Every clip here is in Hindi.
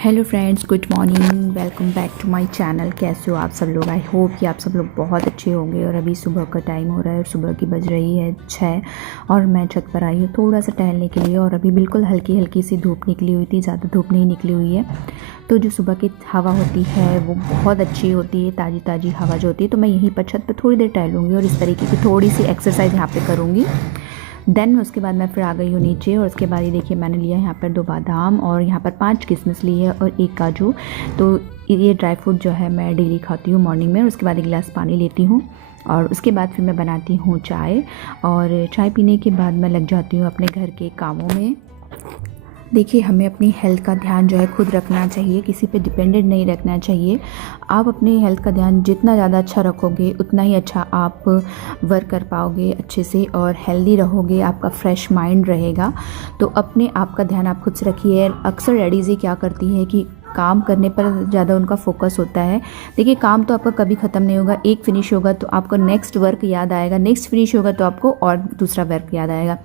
Hello friends, good morning. Welcome back to my channel. कैसे हो आप सब लोग? आई होप कि आप सब लोग बहुत अच्छे होंगे। और अभी सुबह का टाइम हो रहा है और सुबह की बज रही है 6 और मैं छत पर आई हूँ थोड़ा सा टहलने के लिए। और अभी बिल्कुल हल्की हल्की सी धूप निकली हुई थी, ज़्यादा धूप नहीं निकली हुई है। तो जो सुबह की हवा होती है वो बहुत अच्छी होती है, ताज़ी ताज़ी हवा जो होती है। तो मैं यहीं पर छत पर थोड़ी देर टहलूँगी और इस तरीके की थोड़ी सी एक्सरसाइज यहाँ पर करूँगी। देन उसके बाद मैं फिर आ गई हूँ नीचे। और उसके बाद ये देखिए, मैंने लिया यहाँ पर 2 बादाम और यहाँ पर 5 किशमिश ली है और 1 काजू। तो ये ड्राई फ्रूट जो है मैं डेली खाती हूँ मॉर्निंग में। और उसके बाद 1 गिलास पानी लेती हूँ और उसके बाद फिर मैं बनाती हूँ चाय। और चाय पीने के बाद मैं लग जाती हूँ अपने घर के कामों में। देखिए, हमें अपनी हेल्थ का ध्यान जो है खुद रखना चाहिए, किसी पे डिपेंडेंट नहीं रखना चाहिए। आप अपनी हेल्थ का ध्यान जितना ज़्यादा अच्छा रखोगे उतना ही अच्छा आप वर्क कर पाओगे अच्छे से और हेल्दी रहोगे, आपका फ्रेश माइंड रहेगा। तो अपने आप का ध्यान आप खुद से रखिए। अक्सर लेडीज़ें क्या करती है कि काम करने पर ज़्यादा उनका फोकस होता है। देखिए, काम तो आपका कभी ख़त्म नहीं होगा। एक फिनिश होगा तो आपको नेक्स्ट वर्क याद आएगा, नेक्स्ट फिनिश होगा तो आपको और दूसरा वर्क याद आएगा।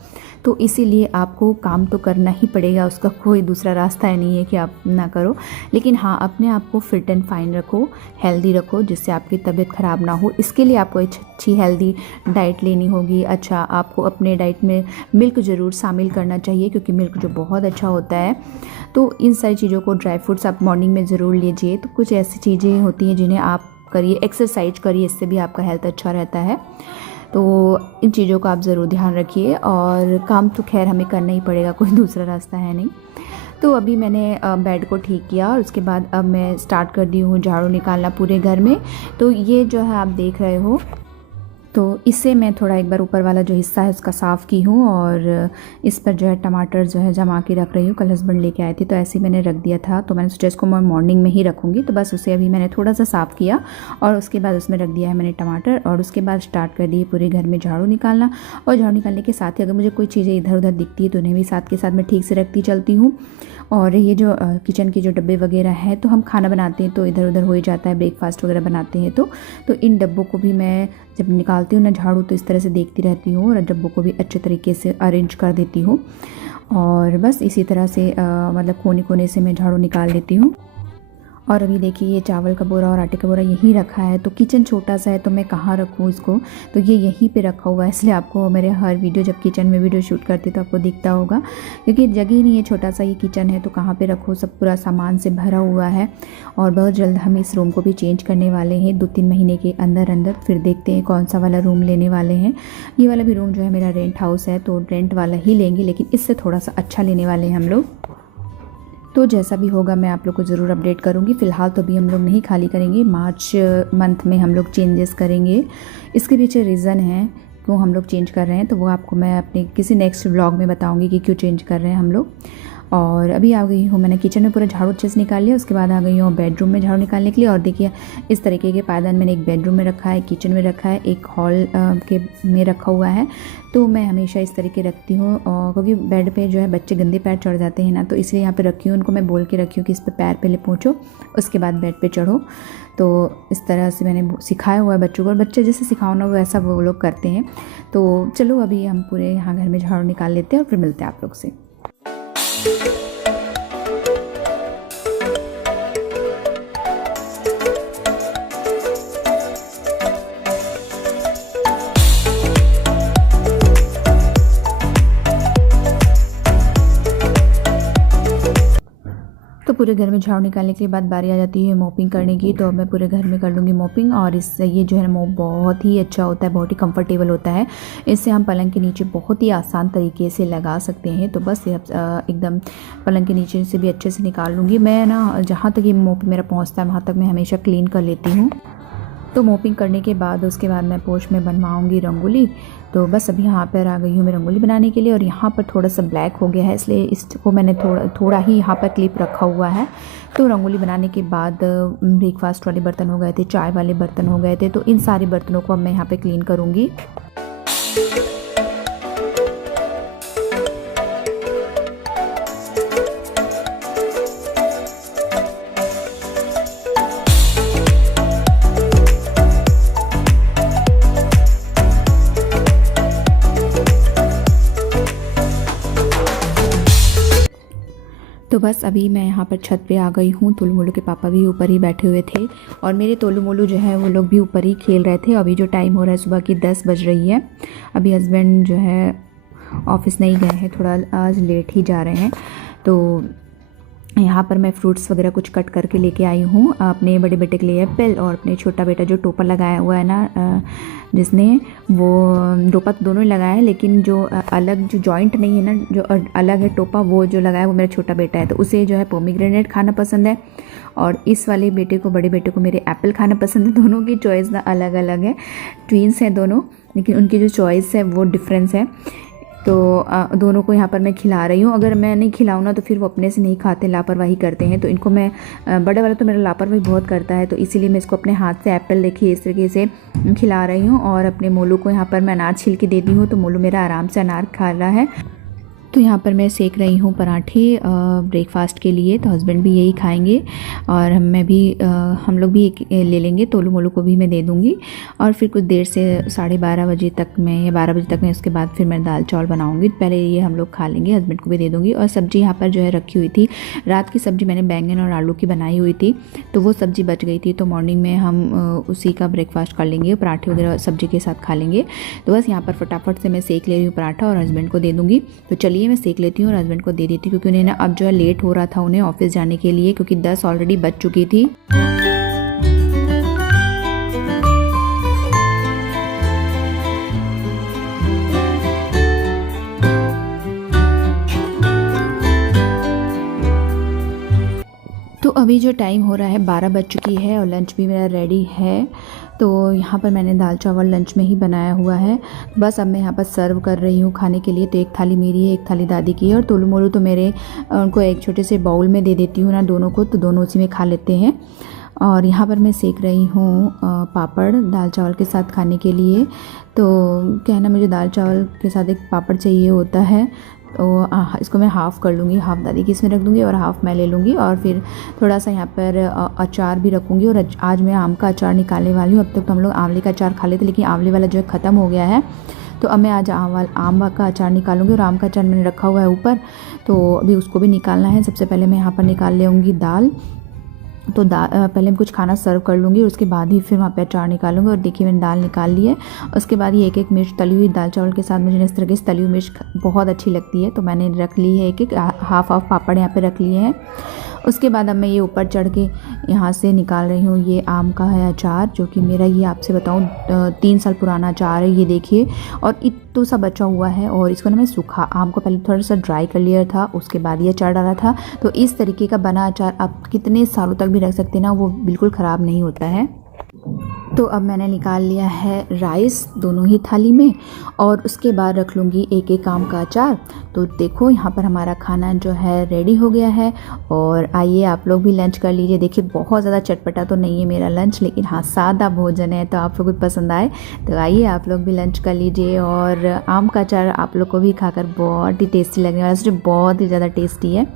तो इसीलिए आपको काम तो करना ही पड़ेगा, उसका कोई दूसरा रास्ता है नहीं है कि आप ना करो। लेकिन हाँ, अपने आप को फिट एंड फाइन रखो, हेल्दी रखो, जिससे आपकी तबीयत ख़राब ना हो। इसके लिए आपको अच्छी हेल्दी डाइट लेनी होगी। अच्छा, आपको अपने डाइट में मिल्क ज़रूर शामिल करना चाहिए, क्योंकि मिल्क जो बहुत अच्छा होता है। तो इन सारी चीज़ों को, ड्राई फ्रूट्स आप मॉर्निंग में ज़रूर लीजिए। तो कुछ ऐसी चीज़ें होती हैं जिन्हें आप करिए, एक्सरसाइज करिए, इससे भी आपका हेल्थ अच्छा रहता है। तो इन चीज़ों का आप ज़रूर ध्यान रखिए। और काम तो खैर हमें करना ही पड़ेगा, कोई दूसरा रास्ता है नहीं। तो अभी मैंने बेड को ठीक किया और उसके बाद अब मैं स्टार्ट कर दी हूँ झाड़ू निकालना पूरे घर में। तो ये जो है आप देख रहे हो, तो इससे मैं थोड़ा एक बार ऊपर वाला जो हिस्सा है उसका साफ़ की हूँ। और इस पर जो है टमाटर जो है जमा के रख रही हूँ। कल हस्बैंड लेके आए थे तो ऐसे ही मैंने रख दिया था। तो मैंने सोचा इसको मैं मॉर्निंग में ही रखूँगी। तो बस उसे अभी मैंने थोड़ा सा साफ़ किया और उसके बाद उसमें रख दिया है मैंने टमाटर। और उसके बाद स्टार्ट कर दी पूरे घर में झाड़ू निकालना। और झाड़ू निकालने के साथ ही अगर मुझे कोई चीज़ें इधर उधर दिखती है तो उन्हें भी साथ के साथ मैं ठीक से रखती चलती हूँ। और ये जो किचन के जो डब्बे वगैरह हैं, तो हम खाना बनाते हैं तो इधर उधर हो ही जाता है, ब्रेकफास्ट वगैरह बनाते हैं तो इन डब्बों को भी मैं जब निकालती हूँ ना झाड़ू, तो इस तरह से देखती रहती हूँ और डब्बों को भी अच्छे तरीके से अरेंज कर देती हूँ। और बस इसी तरह से मतलब कोने कोने से मैं झाड़ू निकाल लेती हूँ। और अभी देखिए, ये चावल का बोरा और आटे का बोरा यहीं रखा है। तो किचन छोटा सा है तो मैं कहाँ रखूँ इसको, तो ये यहीं पे रखा हुआ है। इसलिए आपको मेरे हर वीडियो, जब किचन में वीडियो शूट करती तो आपको दिखता होगा, क्योंकि जगह ही नहीं है, छोटा सा ये किचन है तो कहाँ पे रखो, सब पूरा सामान से भरा हुआ है। और बहुत जल्द हम इस रूम को भी चेंज करने वाले हैं, 2-3 महीने के अंदर अंदर। फिर देखते हैं कौन सा वाला रूम लेने वाले हैं। ये वाला भी रूम जो है मेरा रेंट हाउस है, तो रेंट वाला ही लेंगे, लेकिन इससे थोड़ा सा अच्छा लेने वाले हैं हम लोग। तो जैसा भी होगा मैं आप लोग को ज़रूर अपडेट करूँगी। फ़िलहाल तो अभी हम लोग नहीं खाली करेंगे, मार्च मंथ में हम लोग चेंजेस करेंगे। इसके पीछे रीज़न है क्यों हम लोग चेंज कर रहे हैं, तो वो आपको मैं अपने किसी नेक्स्ट व्लॉग में बताऊँगी कि क्यों चेंज कर रहे हैं हम लोग। और अभी आ गई हूँ, मैंने किचन में पूरा झाड़ू अच्छे से निकाल लिया। उसके बाद आ गई हूँ बेडरूम में झाड़ू निकालने के लिए। और देखिए, इस तरीके के पायदान मैंने एक बेडरूम में रखा है, किचन में रखा है, एक हॉल के में रखा हुआ है। तो मैं हमेशा इस तरीके रखती हूँ, और क्योंकि बेड पे जो है बच्चे गंदे पैर चढ़ जाते हैं ना, तो इसलिए यहाँ पे रखी हूँ। उनको मैं बोल के रखी हूँ कि इस पर पैर पहले पोंछो, उसके बाद बेड पे चढ़ो। तो इस तरह से मैंने सिखाया हुआ है बच्चों को, और बच्चे जैसे सिखाओ ना वैसा वो लोग करते हैं। तो चलो अभी हम पूरे यहाँ घर में झाड़ू निकाल लेते हैं और फिर मिलते हैं आप लोग से। तो पूरे घर में झाड़ू निकालने के बाद बारी आ जाती है मोपिंग करने की। तो मैं पूरे घर में कर लूँगी मोपिंग। और इससे ये जो है मोप बहुत ही अच्छा होता है, बहुत ही कंफर्टेबल होता है। इससे हम पलंग के नीचे बहुत ही आसान तरीके से लगा सकते हैं। तो बस ये एकदम पलंग के नीचे से भी अच्छे से निकाल लूँगी। मैं ना जहाँ तक ये मोप मेरा पहुँचता है वहाँ तक मैं हमेशा क्लीन कर लेती हूँ। तो मोपिंग करने के बाद उसके बाद मैं पोर्च में बनवाऊँगी रंगोली। तो बस अभी यहाँ पर आ गई हूँ मैं रंगोली बनाने के लिए। और यहाँ पर थोड़ा सा ब्लैक हो गया है, इसलिए इसको मैंने थोड़ा ही यहाँ पर क्लिप रखा हुआ है। तो रंगोली बनाने के बाद ब्रेकफास्ट वाले बर्तन हो गए थे, चाय वाले बर्तन हो गए थे। तो इन सारे बर्तनों को अब मैं यहाँ पर क्लीन करूँगी। तो बस अभी मैं यहाँ पर छत पे आ गई हूँ। तोलू मोलू के पापा भी ऊपर ही बैठे हुए थे और मेरे तोलू मोलू जो है वो लोग भी ऊपर ही खेल रहे थे। अभी जो टाइम हो रहा है सुबह की 10 बज रही है। अभी हस्बैंड जो है ऑफिस नहीं गए हैं, थोड़ा आज लेट ही जा रहे हैं। तो यहाँ पर मैं फ्रूट्स वगैरह कुछ कट करके लेके आई हूँ। अपने बड़े बेटे के लिए एप्पल और अपने छोटा बेटा जो टोपा लगाया हुआ है ना, जिसने वो टोपा तो दोनों ही लगाया है, लेकिन जो अलग जो जॉइंट नहीं है ना, जो अलग है टोपा, वो जो लगाया है वो मेरा छोटा बेटा है। तो उसे जो है पोमीग्रेनेट खाना पसंद है और इस वाले बेटे को, बड़े बेटे को मेरे एप्पल खाना पसंद है। दोनों की चॉइस ना अलग अलग है, ट्विंस हैं दोनों, लेकिन उनकी जो चॉइस है वो डिफरेंस है। तो दोनों को यहाँ पर मैं खिला रही हूँ। अगर मैं नहीं खिलाऊँ ना तो फिर वो अपने से नहीं खाते, लापरवाही करते हैं। तो इनको मैं, बड़े वाला तो मेरा लापरवाही बहुत करता है, तो इसीलिए मैं इसको अपने हाथ से एप्पल देखिए इस तरीके से खिला रही हूँ। और अपने मोलू को यहाँ पर मैं अनार छील के देती हूँ, तो मोलू मेरा आराम से अनार खा रहा है। तो यहाँ पर मैं सेक रही हूँ पराठे ब्रेकफास्ट के लिए। तो हस्बैंड भी यही खाएंगे और हम लोग भी एक ले लेंगे। तोलू मोलू को भी मैं दे दूँगी और फिर कुछ देर से 12:30 बजे तक मैं, या 12 बजे तक मैं, उसके बाद फिर मैं दाल चावल बनाऊँगी। पहले ये हम लोग खा लेंगे, हस्बैंड को भी दे दूँगी। और सब्ज़ी यहाँ पर जो है रखी हुई थी, रात की सब्ज़ी मैंने बैंगन और आलू की बनाई हुई थी, तो वो सब्ज़ी बच गई थी। तो मॉर्निंग में हम उसी का ब्रेकफास्ट कर लेंगे, पराठे वगैरह सब्ज़ी के साथ खा लेंगे। तो बस यहाँ पर फटाफट से मैं सेक ले रही हूँ पराठा और हस्बैंड को दे दूँगी। तो चलिए मैं सेक लेती हूँ और हस्बैंड को दे देती हूँ, क्योंकि उन्हें ना अब जो है लेट हो रहा था उन्हें ऑफिस जाने के लिए, क्योंकि 10 ऑलरेडी बज चुकी थी। तो अभी जो टाइम हो रहा है 12 बज चुकी है और लंच भी मेरा रेडी है। तो यहाँ पर मैंने दाल चावल लंच में ही बनाया हुआ है। बस अब मैं यहाँ पर सर्व कर रही हूँ खाने के लिए। तो एक थाली मेरी है, एक थाली दादी की है और तोलू मोलू तो मेरे, उनको एक छोटे से बाउल में दे देती हूँ ना दोनों को, तो दोनों उसी में खा लेते हैं। और यहाँ पर मैं सेक रही हूँ पापड़ दाल चावल के साथ खाने के लिए। तो क्या है ना, मुझे दाल चावल के साथ एक पापड़ चाहिए होता है। तो इसको मैं हाफ़ कर लूँगी, हाफ़ दादी की इसमें रख दूँगी और हाफ़ मैं ले लूँगी। और फिर थोड़ा सा यहाँ पर अचार भी रखूँगी। और आज मैं आम का अचार निकालने वाली हूँ। अब तक तो हम लोग आंवले का अचार खा लेते, लेकिन आंवले वाला जो है ख़त्म हो गया है। तो अब मैं आज आम का अचार निकालूंगी। और आम का अचार मैंने रखा हुआ है ऊपर, तो अभी उसको भी निकालना है। सबसे पहले मैं यहाँ पर निकाल लेंगी दाल। तो पहले मैं कुछ खाना सर्व कर लूँगी और उसके बाद ही फिर वहाँ पे अचार निकालूंगी। और देखिए मैंने दाल निकाल ली है। उसके बाद ये एक मिर्च तली हुई, दाल चावल के साथ मुझे इस तरह की तली हुई मिर्च बहुत अच्छी लगती है, तो मैंने रख ली है। एक हाफ पापड़ यहाँ पे रख लिए हैं। उसके बाद अब मैं ये ऊपर चढ़ के यहाँ से निकाल रही हूँ। ये आम का है अचार, जो कि मेरा, ये आपसे बताऊँ 3 साल पुराना अचार है, ये देखिए। और इतना सा बचा हुआ है। और इसको ना मैं सूखा आम को पहले थोड़ा सा ड्राई कर लिया था, उसके बाद ये अचार डाला था। तो इस तरीके का बना अचार आप कितने सालों तक भी रख सकते हैं ना, वो बिल्कुल ख़राब नहीं होता है। तो अब मैंने निकाल लिया है राइस दोनों ही थाली में और उसके बाद रख लूँगी एक एक आम का अचार। तो देखो यहाँ पर हमारा खाना जो है रेडी हो गया है। और आइए आप लोग भी लंच कर लीजिए। देखिए बहुत ज़्यादा चटपटा तो नहीं है मेरा लंच, लेकिन हाँ सादा भोजन है, तो आप लोग को पसंद आए तो आइए आप लोग भी लंच कर लीजिए। और आम का अचार आप लोग को भी खाकर बहुत ही टेस्टी लगने वाला है, बहुत ही ज़्यादा टेस्टी है।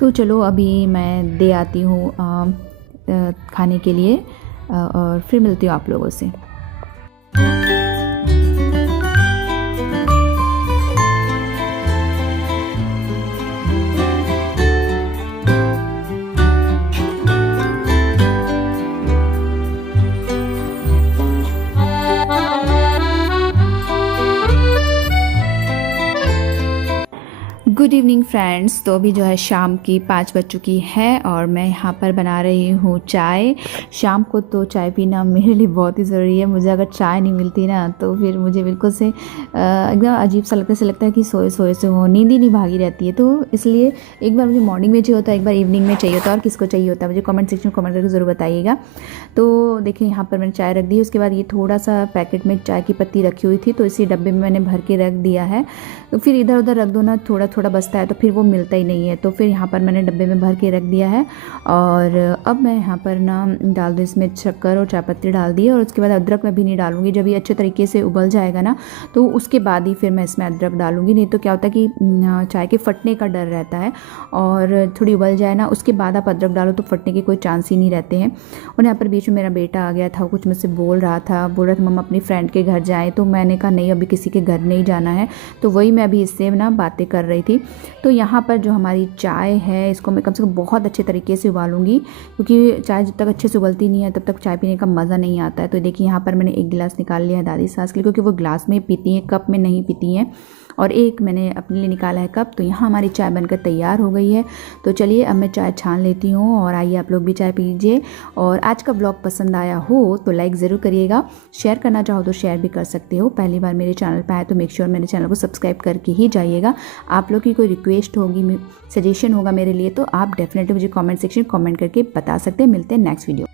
तो चलो अभी मैं दे आती हूँ खाने के लिए और फिर मिलती हूँ आप लोगों से। Good evening friends. तो अभी जो है शाम की 5 बज चुकी है और मैं यहाँ पर बना रही हूँ चाय। शाम को तो चाय पीना मेरे लिए बहुत ही ज़रूरी है। मुझे अगर चाय नहीं मिलती ना तो फिर मुझे बिल्कुल से एकदम अजीब सा लगता है कि सोए से हो, नींद ही नहीं भागी रहती है। तो इसलिए एक बार मुझे मॉर्निंग में चाहिए होता है, एक बार इवनिंग में चाहिए होता है। और किसको चाहिए होता है मुझे कमेंट सेक्शन में कमेंट करके ज़रूर बताइएगा। तो देखिए यहाँ पर मैंने चाय रख दी। उसके बाद ये थोड़ा सा पैकेट में चाय की पत्ती रखी हुई थी, तो इसी डब्बे में मैंने भर के रख दिया है। तो फिर इधर उधर रख दो ना, थोड़ा थोड़ा बचता है तो फिर वो मिलता ही नहीं है। तो फिर यहाँ पर मैंने डब्बे में भर के रख दिया है। और अब मैं यहाँ पर ना डाल दूँ इसमें शक्कर और चाय पत्ती डाल दी है। और उसके बाद अदरक मैं भी नहीं डालूंगी। जब ये अच्छे तरीके से उबल जाएगा ना तो उसके बाद ही फिर मैं इसमें अदरक डालूंगी। नहीं तो क्या होता है कि चाय के फटने का डर रहता है। और थोड़ी उबल जाए ना उसके बाद आप अदरक डालो तो फटने के कोई चांस ही नहीं रहते हैं। और यहाँ पर बीच में मेरा बेटा आ गया था, कुछ मुझसे बोल रहा था मम्मा अपनी फ्रेंड के घर जाएँ। तो मैंने कहा नहीं, अभी किसी के घर नहीं जाना है। तो वही मैं अभी इससे ना बातें कर रही थी। तो यहाँ पर जो हमारी चाय है इसको मैं कम से कम बहुत अच्छे तरीके से उबालूंगी, क्योंकि चाय जब तक अच्छे से उबलती नहीं है तब तक चाय पीने का मज़ा नहीं आता है। तो देखिए यहाँ पर मैंने 1 गिलास निकाल लिया है दादी सास के लिए, क्योंकि वो ग्लास में पीती हैं, कप में नहीं पीती हैं, और एक मैंने अपने लिए निकाला है कप। तो यहाँ हमारी चाय बनकर तैयार हो गई है। तो चलिए अब मैं चाय छान लेती हूँ और आइए आप लोग भी चाय पीजिए। और आज का ब्लॉग पसंद आया हो तो लाइक ज़रूर करिएगा, शेयर करना चाहो तो शेयर भी कर सकते हो। पहली बार मेरे चैनल पर आए तो मेक श्योर मेरे चैनल को सब्सक्राइब करके ही जाइएगा। आप लोग की कोई रिक्वेस्ट होगी, सजेशन होगा मेरे लिए, तो आप डेफिनेटली मुझे कमेंट सेक्शन कमेंट करके बता सकते हैं। मिलते हैं नेक्स्ट वीडियो।